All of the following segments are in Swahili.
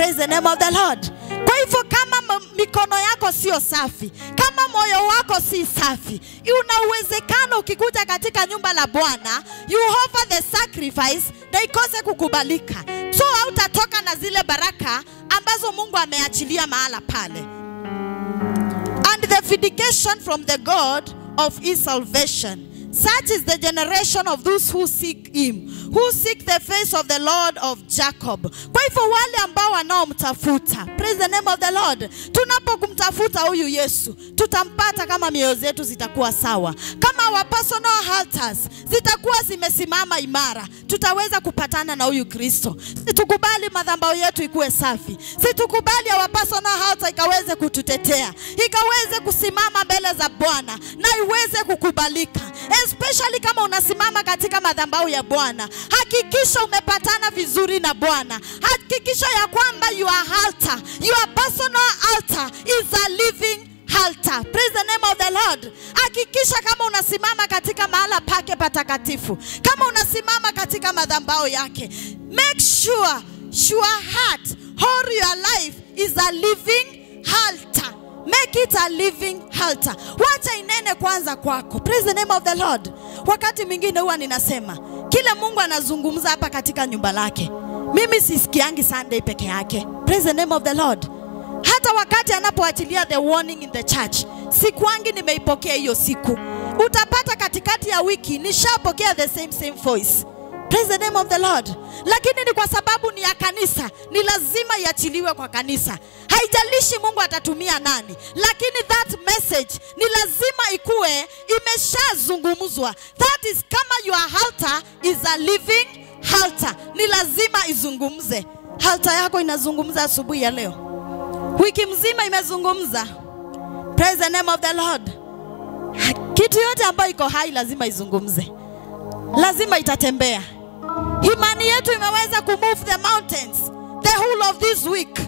Praise the name of the Lord. Kwa hivyo kama mikono yako sio safi, kama moyo wako si safi, una uwezekano ukikuja katika nyumba la Bwana, you offer the sacrifice na ikose kukubalika. So hautatoka na zile baraka ambazo Mungu ameachilia mahala pale. And the vindication from the God of his salvation. Such is the generation of those who seek him, who seek the face of the Lord of Jacob. Kwa hivyo wale ambao wanaomtafuta, praise the name of the Lord. Tunapokumtafuta huyu Yesu, tutampata kama mioyo zetu zitakuwa sawa. Kama our personal altars zitakuwa zimesimama imara, tutaweza kupatana na huyu Kristo. Situkubali madhabahu yetu ikuwe safi. Situkubali our personal altar ikaweze kututetea, ikaweze kusimama mbele za Bwana na iweze kukubalika. Especially kama unasimama katika madhabahu ya Bwana, hakikisha umepatana vizuri na Bwana. Hakikisha ya kwamba your altar, your personal altar is a living altar. Praise the name of the Lord. Hakikisha kama unasimama katika mahala pake patakatifu, kama unasimama katika madhabahu yake, make sure your heart or your life is a living altar. Make it a living altar. Wacha inene kwanza kwako. Praise the name of the Lord. Wakati mwingine huwa ninasema, kile Mungu anazungumza hapa katika nyumba lake, mimi sisikiangi Sunday peke yake. Praise the name of the Lord. Hata wakati anapoachilia the warning in the church, sikuangi nimeipokea hiyo siku. Utapata katikati ya wiki nishapokea the same voice. Praise the name of the Lord. Lakini ni kwa sababu ni ya kanisa, ni lazima iachiliwe kwa kanisa. Haijalishi Mungu atatumia nani, lakini that message ni lazima ikue imeshazungumzwa. That is kama your altar is a living altar, ni lazima izungumze. Altar yako inazungumza asubuhi ya leo, wiki mzima imezungumza. Praise the name of the Lord. Kitu yote ambayo iko hai lazima izungumze, lazima itatembea. Imani yetu imeweza kumove the mountains the whole of this week.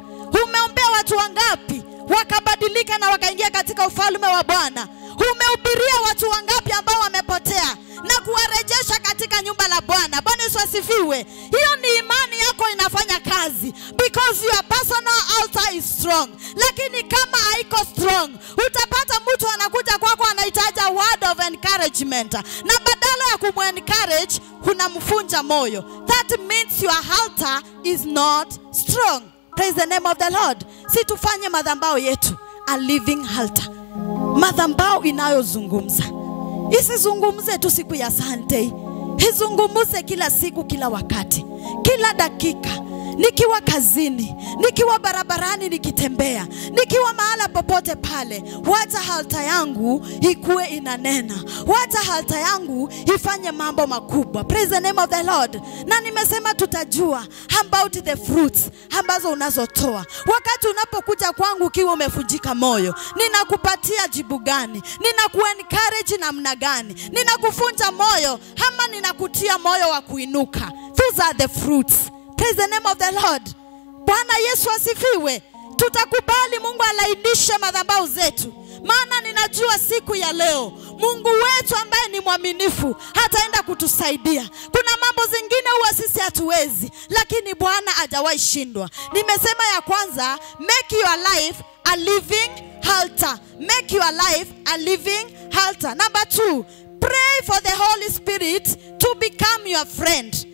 Umeombea watu wangapi wakabadilika na wakaingia katika ufalme wa Bwana? Umehubiria watu wangapi ambao wamepotea na kuwarejesha katika nyumba la Bwana? Bwana Yesu asifiwe. Hiyo ni imani yako inafanya kazi, because your personal altar is strong. Lakini kama haiko strong, utapata mtu anakuja kwako anahitaji word of encouragement, na badala ya kumencourage unamfunja moyo. That means your altar is not strong. Praise the name of the Lord. Si tufanye madhabahu yetu a living altar, madhabahu inayozungumza. Isizungumze tu siku ya Sunday, izungumze kila siku, kila wakati, kila dakika. Nikiwa kazini, nikiwa barabarani nikitembea, nikiwa mahala popote pale, wacha altar yangu ikue inanena. Wacha altar yangu ifanye mambo makubwa. Praise the name of the Lord. Na nimesema tutajua about the fruits ambazo unazotoa. Wakati unapokuja kwangu ukiwa umevunjika moyo, ninakupatia jibu gani? Ninakuencourage namna gani? Ninakufunja moyo ama ninakutia moyo wa kuinuka? Those are the fruits. Praise the name of the Lord. Bwana Yesu asifiwe. Tutakubali Mungu alainishe madhabahu zetu, maana ninajua siku ya leo Mungu wetu ambaye ni mwaminifu hataenda kutusaidia. Kuna mambo zingine huwa sisi hatuwezi, lakini Bwana hajawahi shindwa. Nimesema ya kwanza, make your life a living altar. Make your life a living altar. Number 2, pray for the Holy Spirit to become your friend.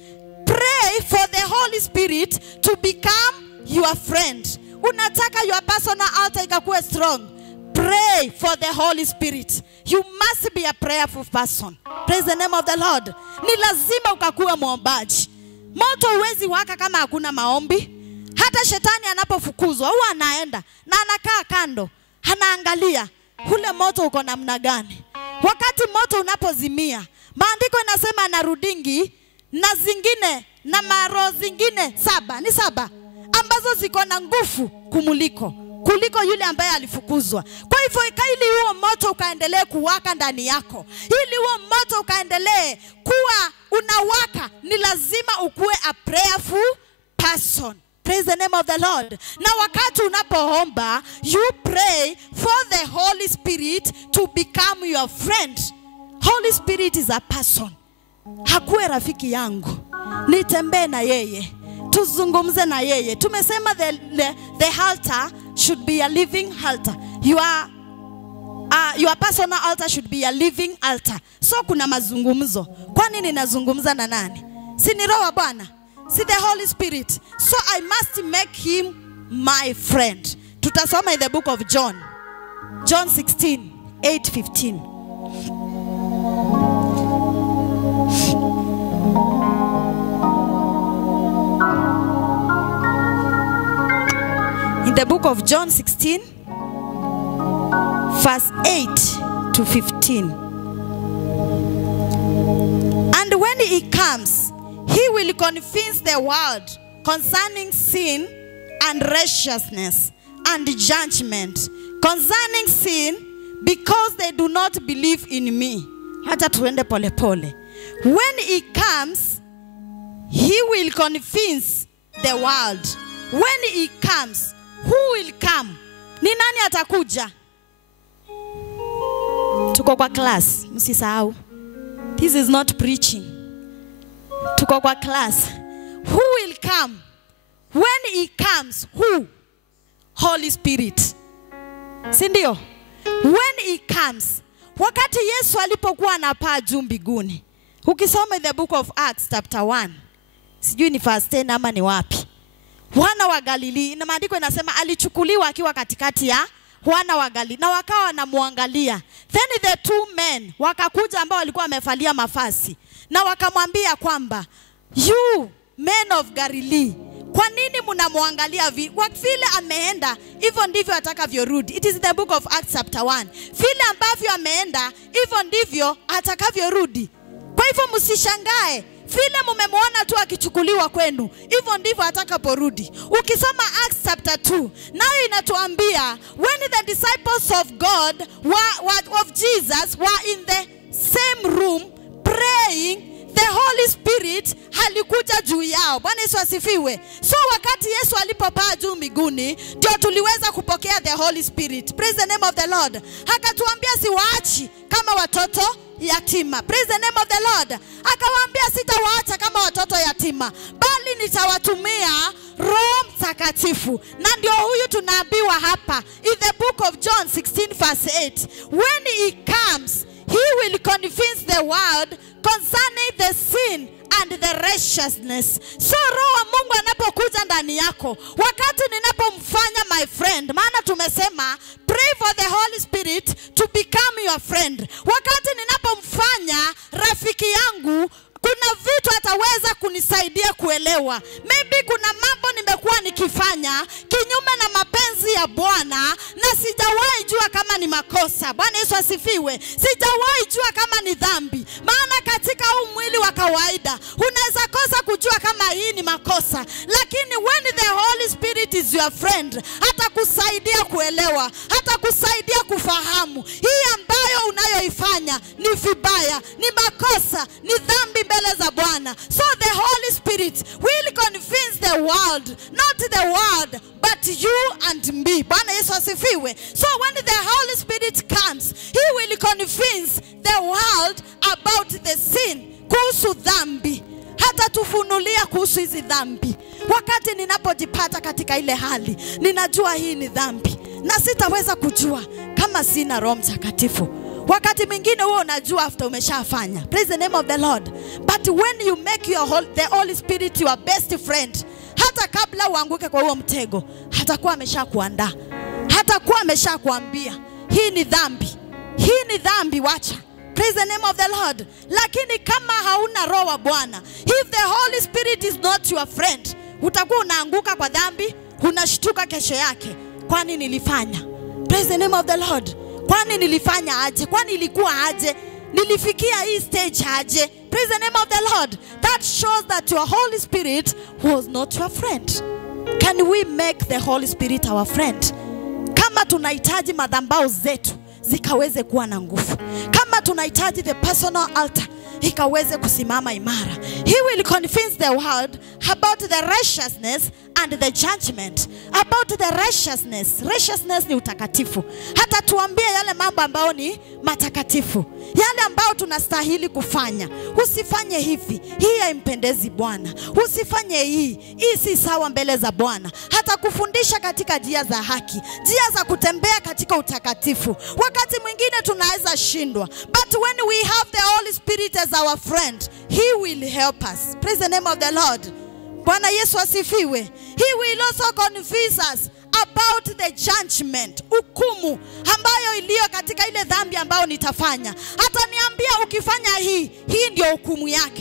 Pray for the Holy Spirit to become your friend. Unataka your personal altar ikakuwe strong, pray for the Holy Spirit. You must be a prayerful person. Praise the name of the Lord. Ni lazima ukakuwe muombaji. Moto huwezi waka kama hakuna maombi. Hata shetani anapofukuzwa huwa anaenda na anakaa kando, anaangalia ule moto uko namna gani. Wakati moto unapozimia, maandiko inasema anarudingi na zingine na maro zingine 7, ni 7 ambazo ziko na nguvu kuliko yule ambaye alifukuzwa. Kwa hivyo ili huo moto ukaendelee kuwaka ndani yako, ili huo moto ukaendelee kuwa unawaka, ni lazima ukue a prayerful person. Praise the name of the Lord. Na wakati unapoomba, you pray for the Holy Spirit to become your friend. Holy Spirit is a person. Hakuwe rafiki yangu, nitembee na yeye, tuzungumze na yeye. Tumesema the altar should be a living altar. Your personal altar should be a living altar. So kuna mazungumzo. Kwa nini ninazungumza na nani? Si ni Roho wa Bwana? Si the Holy Spirit? So I must make him my friend. Tutasoma in the book of John. John 16:8-15. In the book of John 16, verse 8-15. And when he comes, he will convince the world concerning sin and righteousness and judgment. Concerning sin, because they do not believe in me. Hata tuende pole pole. When he comes, he will convince the world. When he comes, who will come? Ni nani atakuja? Tuko kwa class, msisahau. This is not preaching. Tuko kwa class. Who will come? When he comes, who? Holy Spirit. Sindio? When he comes. Wakati Yesu alipokuwa anapaa juu mbinguni. Ukisoma in the book of Acts chapter 1. Sijui ni verse 10 ama ni wapi. Wana wa Galilii, na maandiko inasema alichukuliwa akiwa katikati ya wana wa Galilii na wakawa wanamuangalia. Then the two men wakakuja ambao walikuwa wamevalia mavazi na wakamwambia kwamba, you men of Galilee, kwa nini mnamuangalia vile ameenda hivyo ndivyo atakavyorudi? It is in the book of Acts chapter 1. Vile ambavyo ameenda hivyo ndivyo atakavyorudi. Kwa hivyo msishangae vile mmemwona tu akichukuliwa kwenu, hivyo ndivyo atakaporudi. Ukisoma Acts chapter 2, nayo inatuambia when the disciples of God of Jesus were in the same room praying, the Holy Spirit alikuja juu yao. Bwana Yesu asifiwe. So wakati Yesu alipopaa juu mbinguni, ndio tuliweza kupokea the Holy Spirit. Praise the name of the Lord. Akatuambia siwaachi kama watoto yatima. Praise the name of the Lord. Akawaambia sitawaacha kama watoto yatima, bali nitawatumia Roho Mtakatifu. Na ndio huyu tunaambiwa hapa in the book of John 16 verse 8. When he comes, he will convince the world concerning the sin and the righteousness. So Roho wa Mungu anapokuja ndani yako, wakati ninapomfanya my friend, maana tumesema pray for the Holy Spirit to become your friend. Wakati ninapomfanya rafiki yangu, kuna vitu ataweza kunisaidia kuelewa. Maybe kuna mambo nimekuwa nikifanya kinyume na mapenzi ya Bwana na sijawahi jua kama ni makosa. Bwana Yesu asifiwe. Sijawahi jua kama ni dhambi. Maana katika huu mwili wa kawaida unaweza kosa kujua kama hii ni makosa. Lakini when the Holy Spirit is your friend, atakusaidia kuelewa, atakusaidia kufahamu hii ambayo unayoifanya ni vibaya, ni makosa, ni dhambi mbele za Bwana. So the Holy Spirit will convince the world, not the world, but you and me. Bwana Yesu asifiwe. So when the Holy Spirit comes, he will convince the world about the sin, kuhusu dhambi. Hata tufunulia kuhusu hizi dhambi. Wakati ninapojipata katika ile hali, ninajua hii ni dhambi na sitaweza kujua kama sina Roho Mtakatifu. Wakati mwingine wewe unajua after umeshafanya. Praise the name of the Lord. But when you make the Holy Spirit your best friend, hata kabla uanguke kwa huo mtego, hatakuwa ameshakuandaa. Hatakuwa ameshakuambia hii ni dhambi. Hii ni dhambi, wacha. Praise the name of the Lord. Lakini kama hauna Roho wa Bwana, if the Holy Spirit is not your friend, utakuwa unaanguka kwa dhambi, unashtuka kesho yake. Kwani nilifanya? Praise the name of the Lord. Kwani nilifanya aje? Kwani ilikuwa aje? Nilifikia hii stage aje? Praise the name of the Lord. That shows that your Holy Spirit was not your friend. Can we make the Holy Spirit our friend? Kama tunahitaji madhabahu zetu zikaweze kuwa na nguvu, kama tunahitaji the personal altar ikaweze kusimama imara, he will convince the world about the righteousness and the judgment, about the righteousness. Righteousness ni utakatifu. Hata tuambie yale mambo ambayo ni matakatifu, yale ambayo tunastahili kufanya. Usifanye hivi, hii haimpendezi Bwana. Usifanye hii si sawa mbele za Bwana. Hata kufundisha katika njia za haki, njia za kutembea katika utakatifu. Wakati mwingine tunaweza shindwa, but when we have the Holy Spirit as our friend, he will help us. Praise the name of the Lord. Bwana Yesu asifiwe. He will also convince us about the judgment, hukumu ambayo iliyo katika ile dhambi ambayo nitafanya. Hata niambia ukifanya hii ndio hukumu yake.